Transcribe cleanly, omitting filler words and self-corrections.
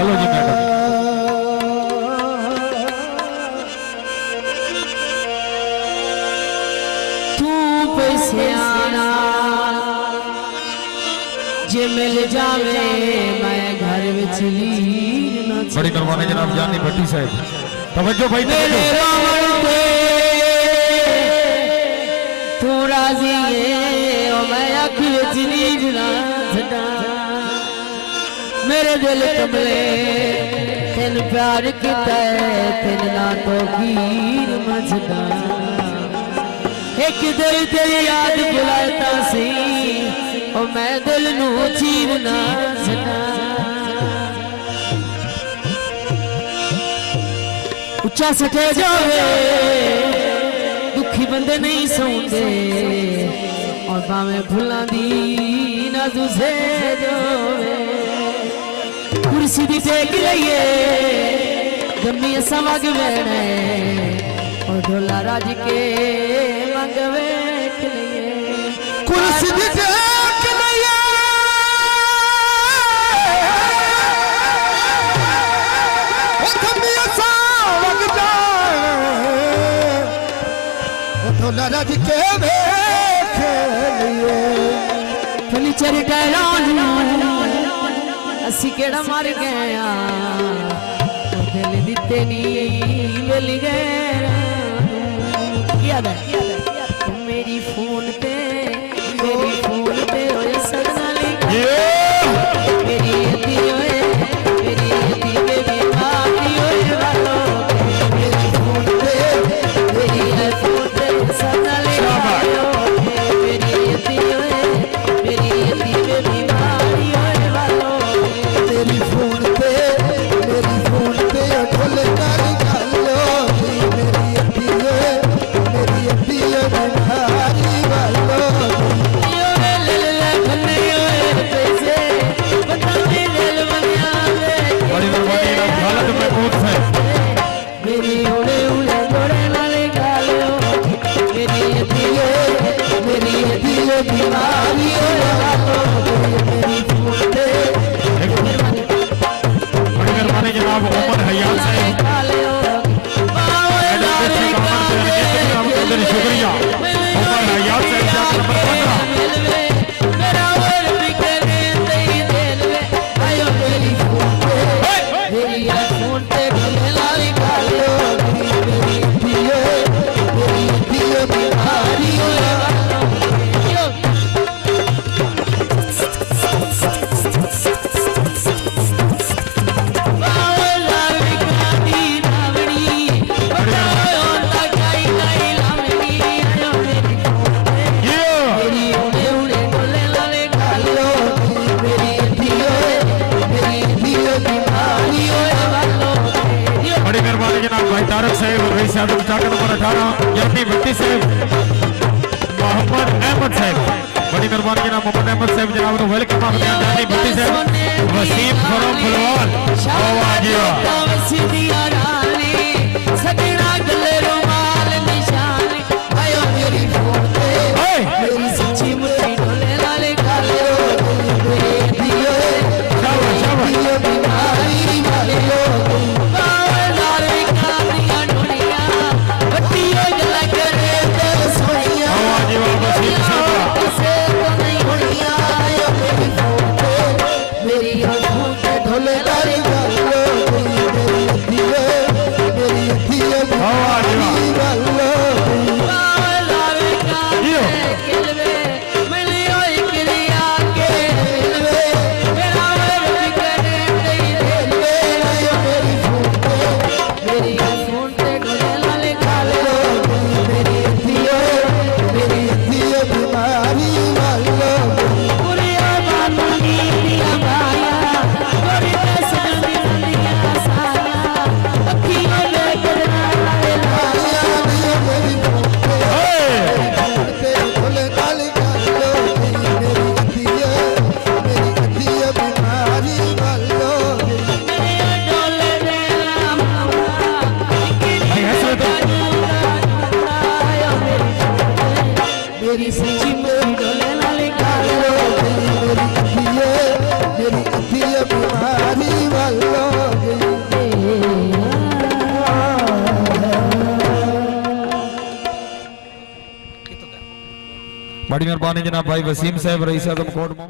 Hello जी madam तू पैसियाना जे मिल जावे मैं घर विच लीन न बड़ी मेहरबानी जनाब जानी भट्टी साहब तवज्जो भाई मेरे रावण पे तू राजी है ओ मैं अख विच लीन न छड़ा मेरे दिल कमले तेन प्यार किता तेन ना तो कीर मझदा एक दिल तेरी याद बुलाता सी ओ मैं दिल नू चीर ना सका उच्चा सटे जावे दुखी बंदे नहीं सौंदे और भावें फुलां दी ना तुझे जावे कुर्सी दी टेक लईए जम्मी असां वग बैठे और ढोला राज के मंग वेख लईए कुर्सी दी टेक लईए ओ जम्मी असां वग जाए ओ ढोला राज के वेख लईए फर्नीचर टहराना असी केड़ा मर गया दिल दिते नी मिल गए याद है मेरी फोन पे ओए सजना लिखा मेरी यती ओए मेरी यती बेबी मारी ओए वालो मेरी फोन पे सजना लिखा मेरी यती ओए मेरी यती बेबी मारी ओए वालो तेरी फोन पे ढोल कर गालो मेरी अड्डी बिहारी वालो बड़ी मेहरबानी जनाब खालद महमूद साहब मेरी उड़े उड़े दौड़े वाले गालो मेरी अड्डी बिहारी वालो मेरी फोन पे बड़ी मेहरबानी जनाब मोहम्मद हयात साहब शुक्रिया मोहम्मद हयात साहब नंबर 18 यानी भट्टी साहब मोहम्मद अहमद साहब बड़ी मेहरबानी जनाब मोहम्मद अहमद साहब जनाब को वेलकम आप यानी भट्टी साहब वसीम फरोम फुलवाल सजना गले रुमाल निशान आयो मेरी फोन पे मेरी सच्ची मुट्ठी ढोले लाले काले दियो दियो बीमारी वाले लोग बावलारे कादियां ढोलियां बत्तियों जला करे तो सोनिया आवाज वसीम साहब से तो नहीं होनिया आयो मेरी फोन पे मेरी आंखों पे ढोले लाले मेरी सच्ची मेरी ढोले लाले कालो मेरी अखियां बीमारी वालों बड़ी मेहरबानी जनाब भाई वसीम साहब रईस आजम कोट।